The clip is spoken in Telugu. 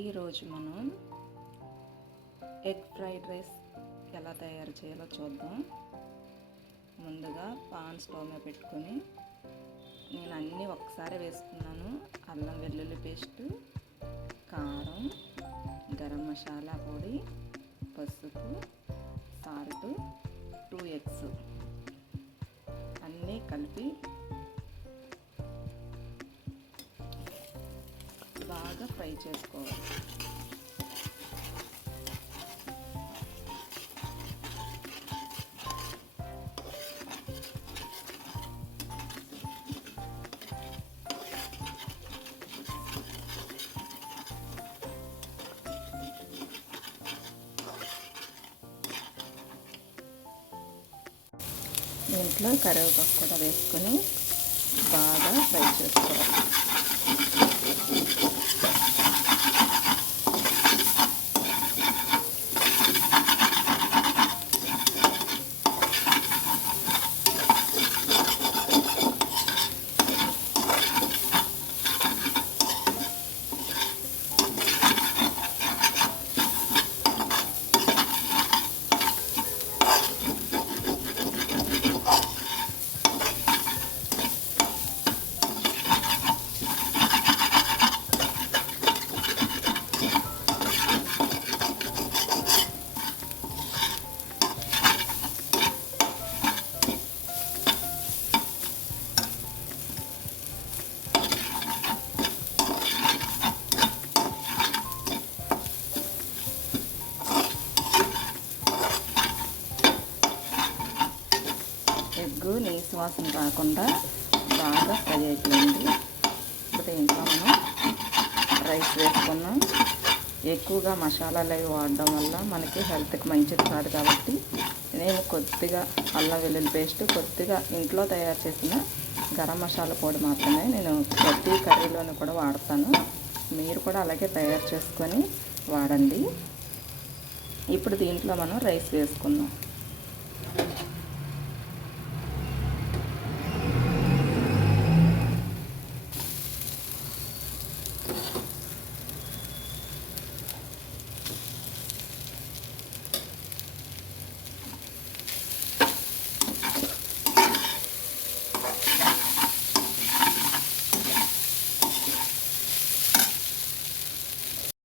ఈరోజు మనం ఎగ్ ఫ్రైడ్ రైస్ ఎలా తయారు చేయాలో చూద్దాం. ముందుగా పాన్ స్టవ్ మీద పెట్టుకొని నేను అన్నీ ఒక్కసారి వేసుకున్నాను. అల్లం వెల్లుల్లి పేస్టు, కారం, గరం మసాలా పొడి, పసుపు, సాల్ట్, 2 ఎగ్స్ అన్నీ కలిపి బాగా ఫ్రై చేసుకోవాలి. దీంట్లో కరివేపాకు కూడా వేసుకొని బాగా ఫ్రై చేసుకోవాలి. ఎగ్గు నీసు వాసన రాకుండా బాగా ఫ్రై అయిపోయింది. ఇప్పుడు దీంట్లో మనం రైస్ వేసుకున్నాం. ఎక్కువగా మసాలాలు అవి వాడడం వల్ల మనకి హెల్త్కి మంచిది కాదు కాబట్టి నేను కొద్దిగా అల్లం వెల్లుల్లి పేస్ట్, కొద్దిగా ఇంట్లో తయారు చేసిన గరం మసాలా పొడి మాత్రమే నేను ప్రతి కర్రీలోనూ కూడా వాడతాను. మీరు కూడా అలాగే తయారు చేసుకొని వాడండి. ఇప్పుడు దీంట్లో మనం రైస్ వేసుకుందాం.